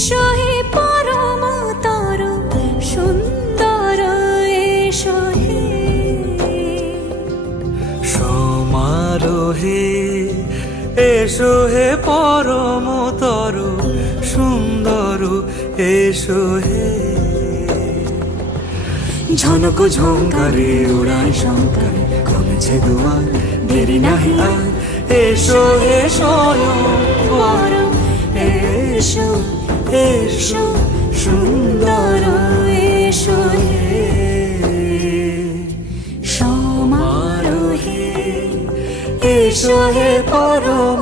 এসো হে পরমতর সুন্দর এসো হে সমারোহে এসো হে পরমতর সুন্দর এসো হে ঝনক ঝঙ্কারে উড়ায় শঙ্কারে কমেছে দুয়ার দেরি নাহি আর এসো হে স্বয়ং পরম এসো এসো সুন্দর এসো হে সমারোহে এসো হে পরম